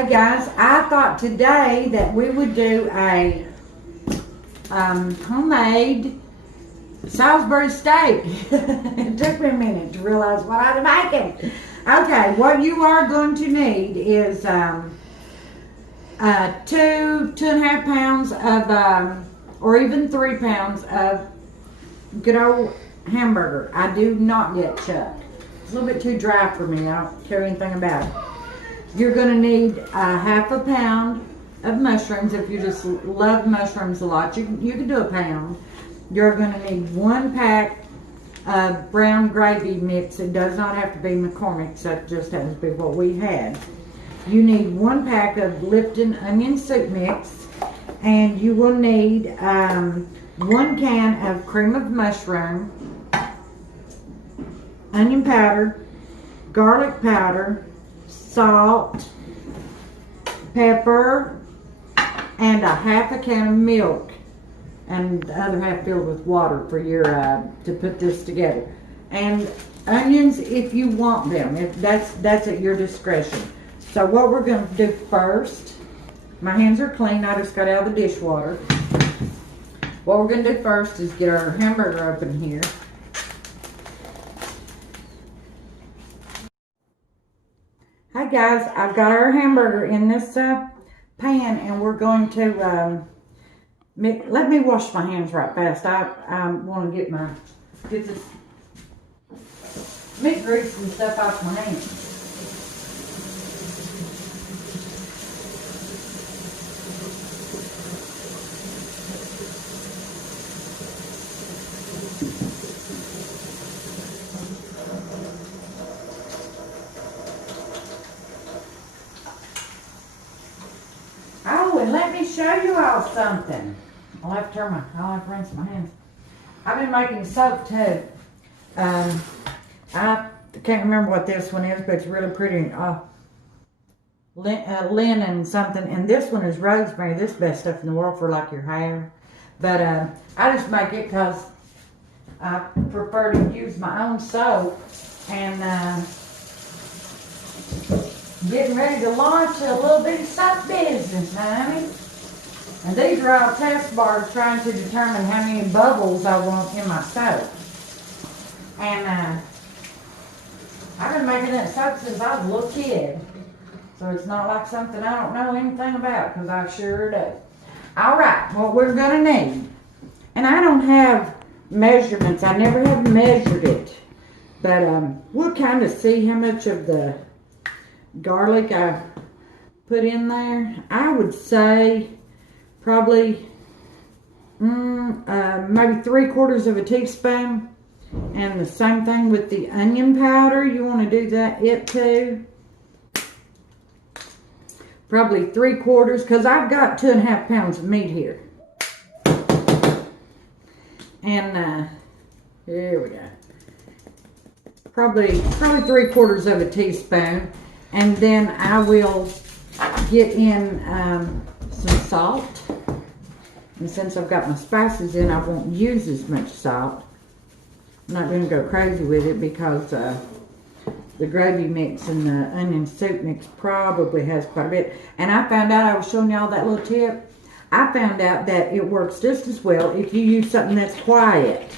Hey guys, I thought today that we would do a homemade Salisbury steak. It took me a minute to realize what I'm making. Okay, what you are going to need is 2.5 pounds of, or even 3 pounds of good old hamburger. I do not get chuck. It's a little bit too dry for me. I don't care anything about it. You're going to need half a pound of mushrooms. If you just love mushrooms a lot, you can do a pound. You're going to need 1 pack of brown gravy mix. It does not have to be McCormick's. That just has to be what we had. You need 1 pack of Lipton onion soup mix, and you will need 1 can of cream of mushroom, onion powder, garlic powder, salt, pepper, and a half a can of milk, and the other half filled with water for your to put this together. And onions if you want them. If that's at your discretion. So what we're going to do first, my hands are clean. I just got out of the dishwater. What we're going to do first is get our hamburger open here. Hi guys, I've got our hamburger in this pan, and we're going to let me wash my hands right fast. I want to get this meat grease and stuff off my hands. And let me show you all something. I'll have to rinse my hands. I've been making soap too. I can't remember what this one is, but it's really pretty. Linen something, and this one is rosemary. This is the best stuff in the world for like your hair. But I just make it because I prefer to use my own soap. And getting ready to launch a little bitty soap business, honey. And these are all test bars trying to determine how many bubbles I want in my soap. And I've been making that soap since I was a little kid. So it's not like something I don't know anything about, because I sure do. Alright, what we're going to need. And I don't have measurements. I never have measured it. But we'll kind of see how much of the garlic I put in there. I would say probably maybe 3/4 of a teaspoon. And the same thing with the onion powder. You want to do it too. Probably 3/4, because I've got 2.5 pounds of meat here. And here we go. Probably 3/4 of a teaspoon. And then I will get in some salt. And since I've got my spices in, I won't use as much salt. I'm not going to go crazy with it because the gravy mix and the onion soup mix probably has quite a bit. And I found out, I was showing y'all that little tip, I found out that it works just as well if you use something that's quiet.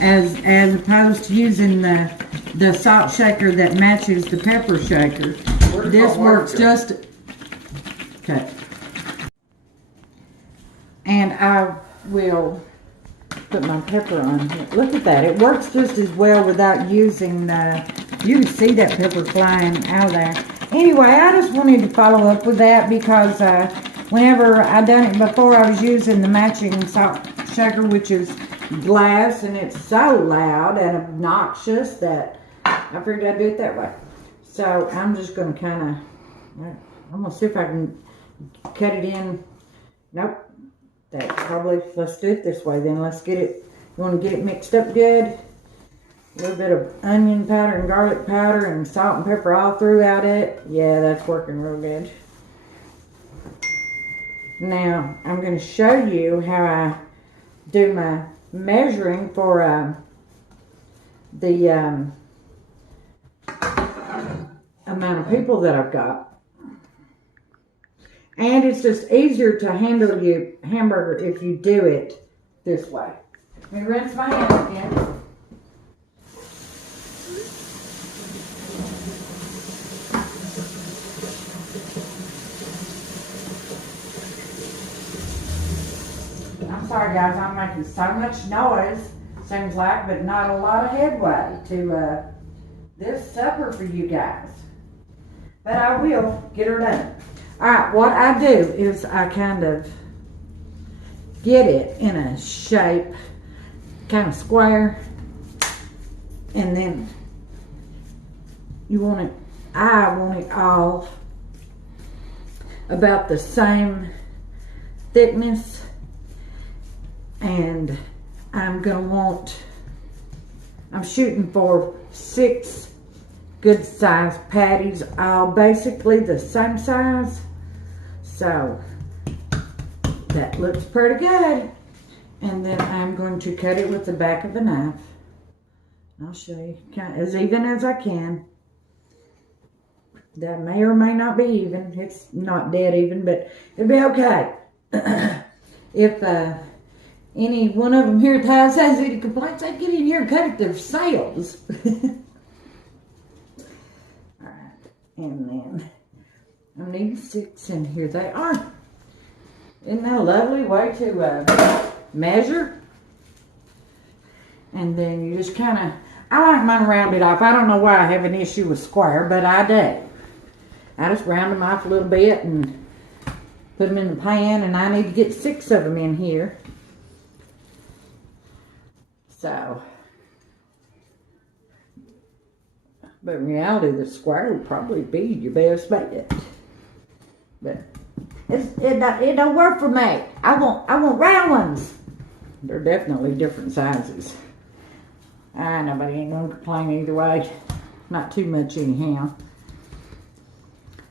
As opposed to using the salt shaker that matches the pepper shaker. This works just, okay. And I will put my pepper on here. Look at that, it works just as well without using you can see that pepper flying out of there. Anyway, I just wanted to follow up with that because whenever I done it before, I was using the matching salt shaker, which is glass, and it's so loud and obnoxious that I figured I'd do it that way. So I'm just going to kind of, I'm going to see if I can cut it in. Nope. That probably, let's do it this way then. Let's get it, you want to get it mixed up good. A little bit of onion powder and garlic powder and salt and pepper all throughout it. Yeah, that's working real good. Now, I'm going to show you how I do my measuring for the amount of people that I've got. And it's just easier to handle your hamburger if you do it this way. Let me rinse my hands again. I'm sorry guys, I'm making so much noise, seems like, but not a lot of headway to this supper for you guys. But I will get her done. Alright, what I do is I kind of get it in a shape, kind of square, and then I want it all about the same thickness, and I'm shooting for 6 good size patties, all basically the same size. So that looks pretty good. And then I'm going to cut it with the back of a knife. I'll show you, kind of as even as I can. That may or may not be even. It's not dead even, but it'll be okay. If any one of them here at the house has any complaints, they get in here and cut it themselves. Alright, and then I need 6, and here they are. Isn't that a lovely way to measure? And then you just kind of, I like mine rounded off. I don't know why I have an issue with square, but I do. I just round them off a little bit and put them in the pan, and I need to get 6 of them in here. So, but in reality, the square would probably be your best bet. But it don't work for me. I want round ones. They're definitely different sizes. Nobody ain't gonna complain either way. Not too much anyhow.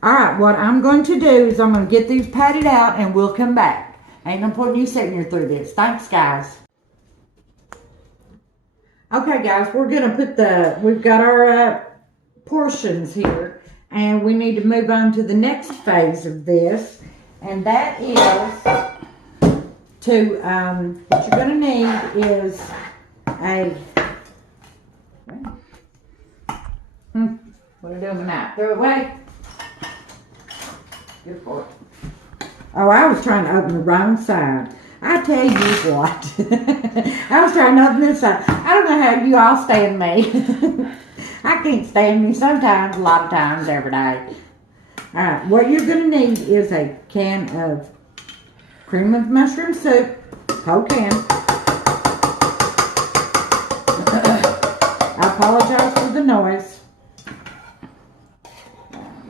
Alright, what I'm going to do is I'm going to get these patted out and we'll come back. Ain't no point in you sitting here through this. Thanks, guys. Okay, guys, we're going to put we've got our portions here, and we need to move on to the next phase of this, and that is to, what you're going to need is what are you doing now? Throw it away. Good for it. Oh, I was trying to open the wrong side. I tell you what. I was trying to open this side. I don't know how you all stand me. I can't stand me sometimes, a lot of times, every day. Alright, what you're going to need is a can of cream of mushroom soup. Whole can. I apologize for the noise.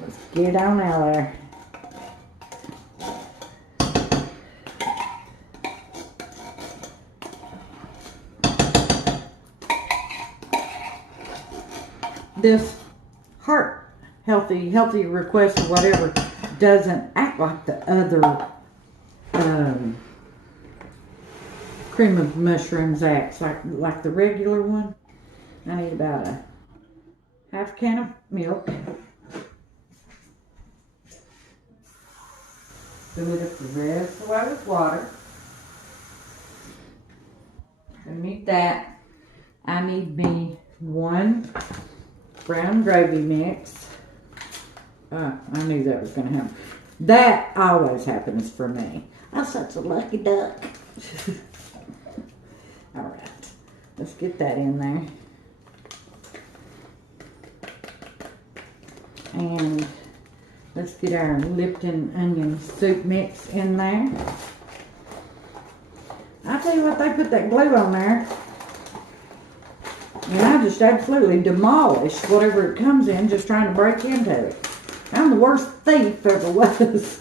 Let's get on out there. This heart healthy request or whatever doesn't act like the other cream of mushrooms acts, like the regular one. I need about a half can of milk. Fill it up the rest of the way with water. I need that. I need me 1 brown gravy mix. I knew that was going to happen. That always happens for me. I'm such a lucky duck. Alright, let's get that in there. And let's get our Lipton onion soup mix in there. I tell you what, they put that glue on there. And I just absolutely demolish whatever it comes in, just trying to break into it. I'm the worst thief ever was.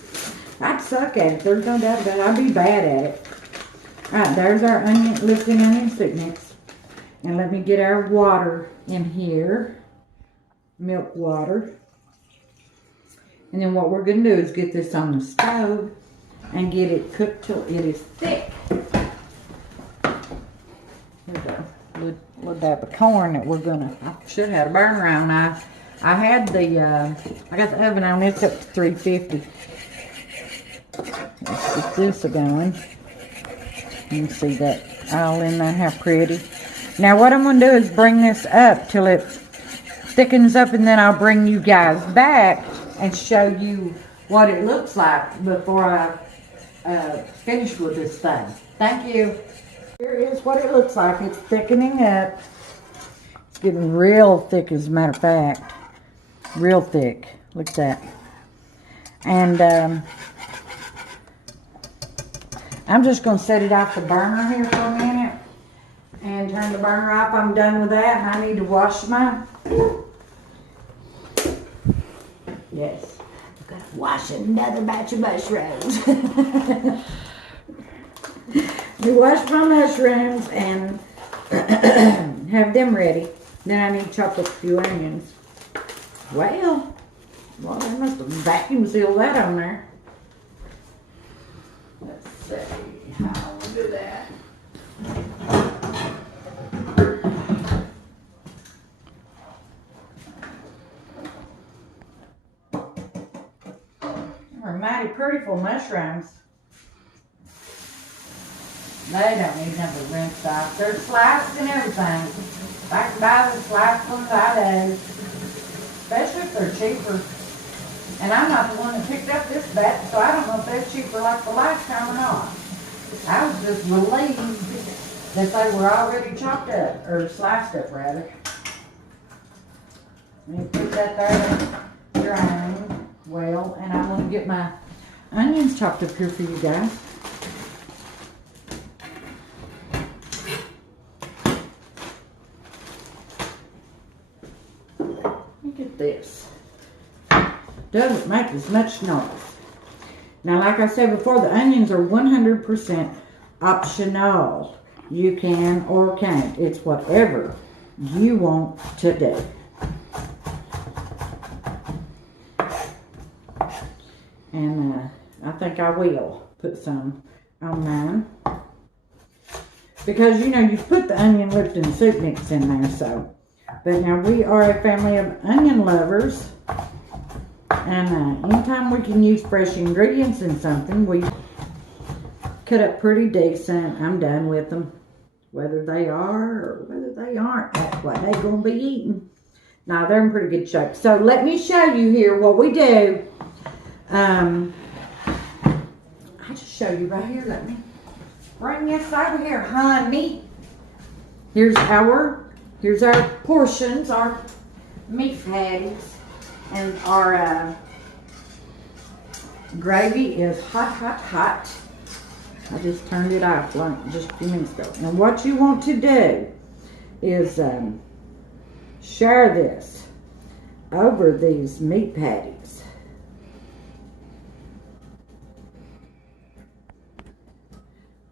I'd suck at it, there's no doubt about it. I'd be bad at it. Alright, there's our Lipton onion soup mix. And let me get our water in here. Milk water. And then what we're going to do is get this on the stove and get it cooked till it is thick. Here's a little dab of corn that we're gonna, I should have had a burner on. I I had the, I got the oven on, it's up to 350. Let's get this going. You can see that all in there, how pretty. Now what I'm going to do is bring this up till it thickens up, and then I'll bring you guys back and show you what it looks like before I finish with this thing. Thank you. Here is what it looks like. It's thickening up. It's getting real thick, as a matter of fact. Real thick. Look at that. And I'm just going to set it off the burner here for a minute and turn the burner off. I'm done with that, and I need to wash my... Yes. I've got to wash another batch of mushrooms. We wash my mushrooms and have them ready. Then I need to chop up a few onions. Well, they must have vacuum sealed that on there. Let's see how we'll do that. They're mighty pretty for mushrooms. They don't need nothing to rinse off. They're sliced and everything. If I can buy the sliced ones, I do. Especially if they're cheaper. And I'm not the one that picked up this batch, so I don't know if they're cheaper like the last time or not. I was just relieved that they were already chopped up, or sliced up rather. Let me put that there drying well, and I'm going to get my onions chopped up here for you guys. Look at this. Doesn't make as much noise. Now, like I said before, the onions are 100% optional. You can or can't. It's whatever you want to do. And I think I will put some on mine. Because, you know, you put the onion Lipton soup mix in there, so. But now we are a family of onion lovers. And anytime we can use fresh ingredients in something, we cut up pretty decent. I'm done with them. Whether they are or whether they aren't, that's what they're going to be eating. Now, they're in pretty good shape. So, let me show you here what we do. I'll just show you right here. Let me bring this over here, honey. Here's our portions, our meat patties. And our gravy is hot, hot, hot. I just turned it off like just a few minutes ago. And what you want to do is share this over these meat patties.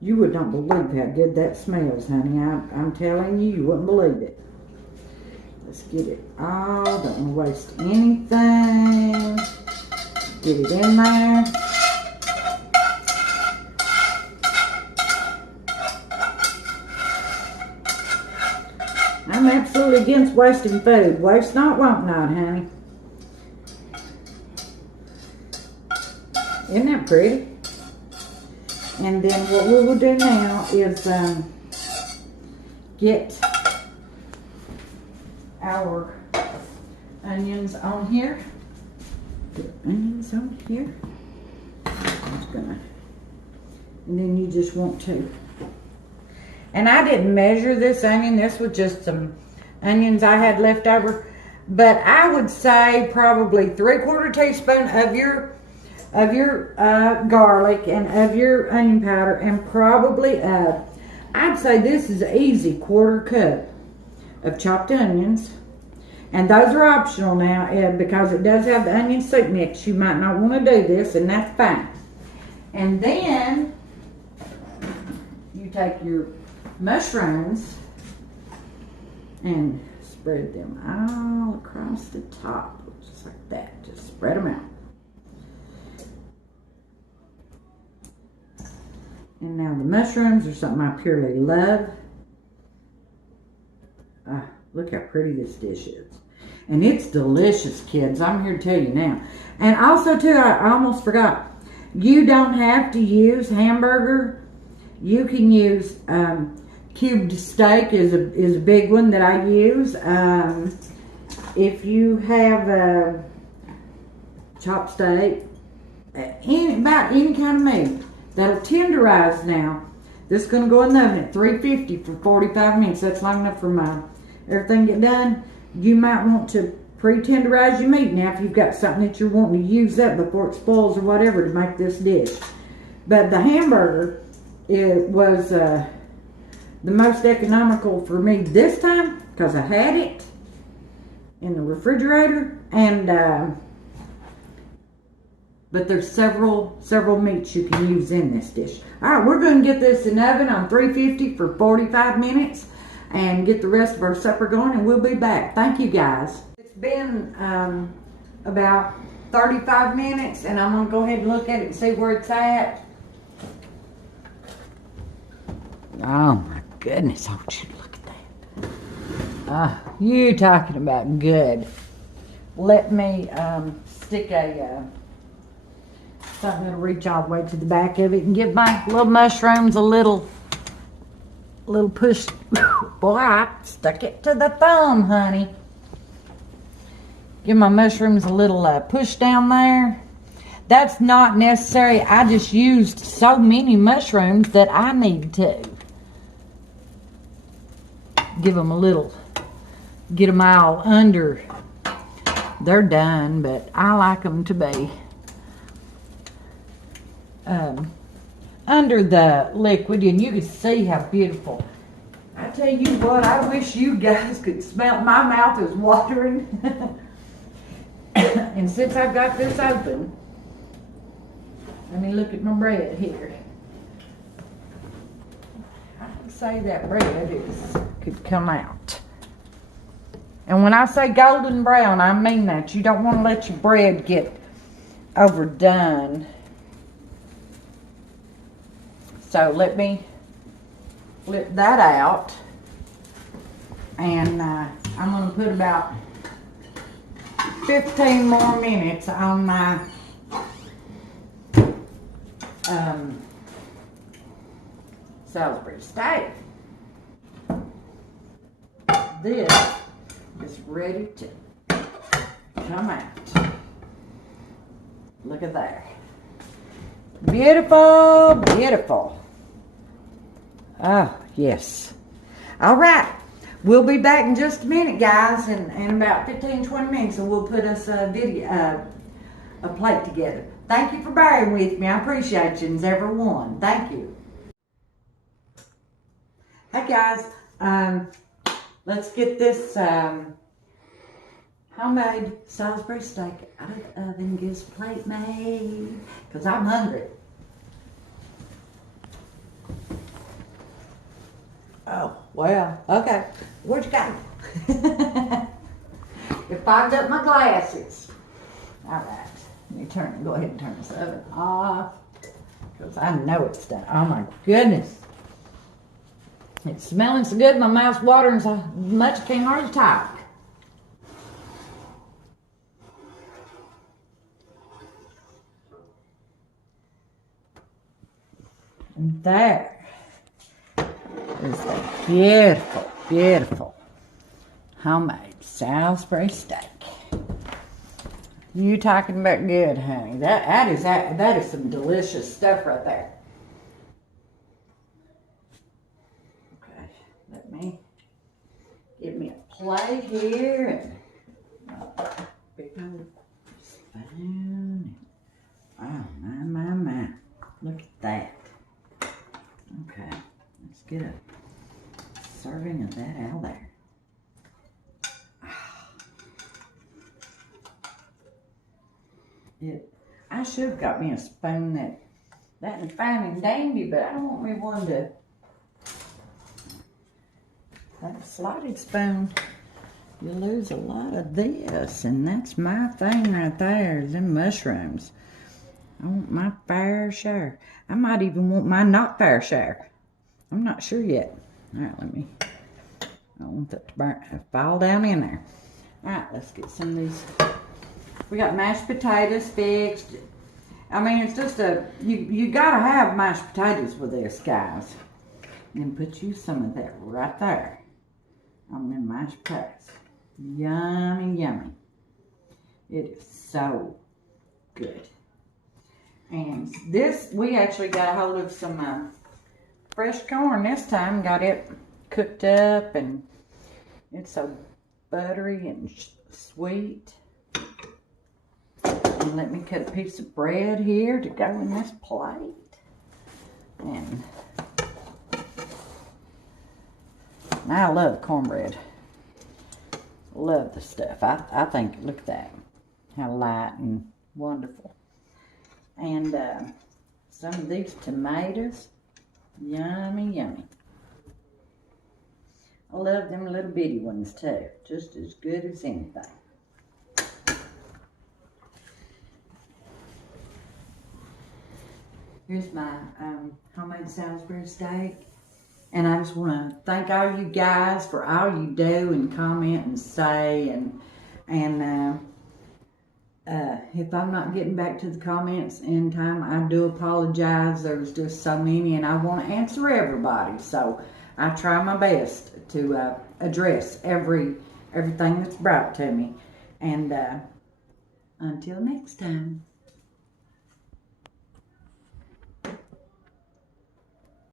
You would not believe how good that smells, honey. I'm telling you, you wouldn't believe it. Let's get it all. Don't want to waste anything. Get it in there. I'm absolutely against wasting food. Waste not, want not, honey. Isn't that pretty? And then what we will do now is get our onions on here. Put onions on here. And then you just want to. And I didn't measure this onion. This was just some onions I had left over. But I would say probably 3/4 teaspoon of your garlic and of your onion powder, and probably I'd say this is an easy 1/4 cup of chopped onions. And those are optional now, because it does have the onion soup mix. You might not want to do this, and that's fine. And then you take your mushrooms and spread them all across the top, just like that. Just spread them out. And now the mushrooms are something I purely love. Look how pretty this dish is. And it's delicious, kids. I'm here to tell you now. And also, too, I almost forgot. You don't have to use hamburger. You can use cubed steak is a big one that I use. If you have chopped steak, about any kind of meat that'll tenderize now. This is going to go in the oven at 350 for 45 minutes. That's long enough for my everything to get done. You might want to pre-tenderize your meat now if you've got something that you're wanting to use up before it spoils or whatever to make this dish. But the hamburger, it was the most economical for me this time because I had it in the refrigerator, and but there's several meats you can use in this dish. All right, we're going to get this in the oven on 350 for 45 minutes and get the rest of our supper going, and we'll be back. Thank you, guys. It's been about 35 minutes, and I'm going to go ahead and look at it and see where it's at. Oh, my goodness. Oh, look at that. You talking about good. Let me stick something that'll reach all the way to the back of it and give my little mushrooms a little push. Boy, I stuck it to the thumb, honey. Give my mushrooms a little push down there. That's not necessary. I just used so many mushrooms that I need to give them a little, get them all under. They're done, but I like them to be under the liquid, and you can see how beautiful. I tell you what, I wish you guys could smell. My mouth is watering. And since I've got this open, let me look at my bread here. I can say that bread could come out. And when I say golden brown, I mean that. You don't want to let your bread get overdone. So let me flip that out, and I'm going to put about 15 more minutes on my Salisbury steak. This is ready to come out. Look at that. Beautiful, beautiful. Oh, yes. All right. We'll be back in just a minute, guys, in about 15-20 minutes, and we'll put us a plate together. Thank you for bearing with me. I appreciate you, everyone. Thank you. Hey, guys. Let's get this homemade Salisbury steak out of the oven. Get us a plate made, because I'm hungry. Oh, well, okay. Where'd you go? It fogged up my glasses. All right. Let me go ahead and turn this oven off, because I know it's done. Oh, my goodness. It's smelling so good, my mouth's watering so much I can't hardly talk. And there is the beautiful, beautiful homemade Salisbury steak. You talking about good, honey. That is some delicious stuff right there. Okay, let me get me a plate here and a big old spoon. Oh, my. Look at that. Okay, let's get a serving of that out there. I should have got me a spoon that's fine and dandy, but I don't want me one that slotted spoon. You lose a lot of this, and that's my thing right there, is them mushrooms. I want my fair share. I might even want my not fair share. I'm not sure yet. All right, I want that to fall down in there. Alright, let's get some of these. We got mashed potatoes fixed. I mean, it's just you gotta have mashed potatoes with this, guys. And put you some of that right there on them mashed potatoes. Yummy, yummy. It is so good. And this, we actually got a hold of some fresh corn this time. Got it cooked up, and it's so buttery and sweet. And let me cut a piece of bread here to go in this plate. And I love cornbread. Love the stuff. I think, look at that. How light and wonderful. And some of these tomatoes. Yummy, yummy. I love them little bitty ones too. Just as good as anything. Here's my homemade Salisbury steak. And I just want to thank all you guys for all you do and comment and say. And if I'm not getting back to the comments in time, I do apologize. There's just so many, and I want to answer everybody. So I try my best to address everything that's brought to me. And until next time.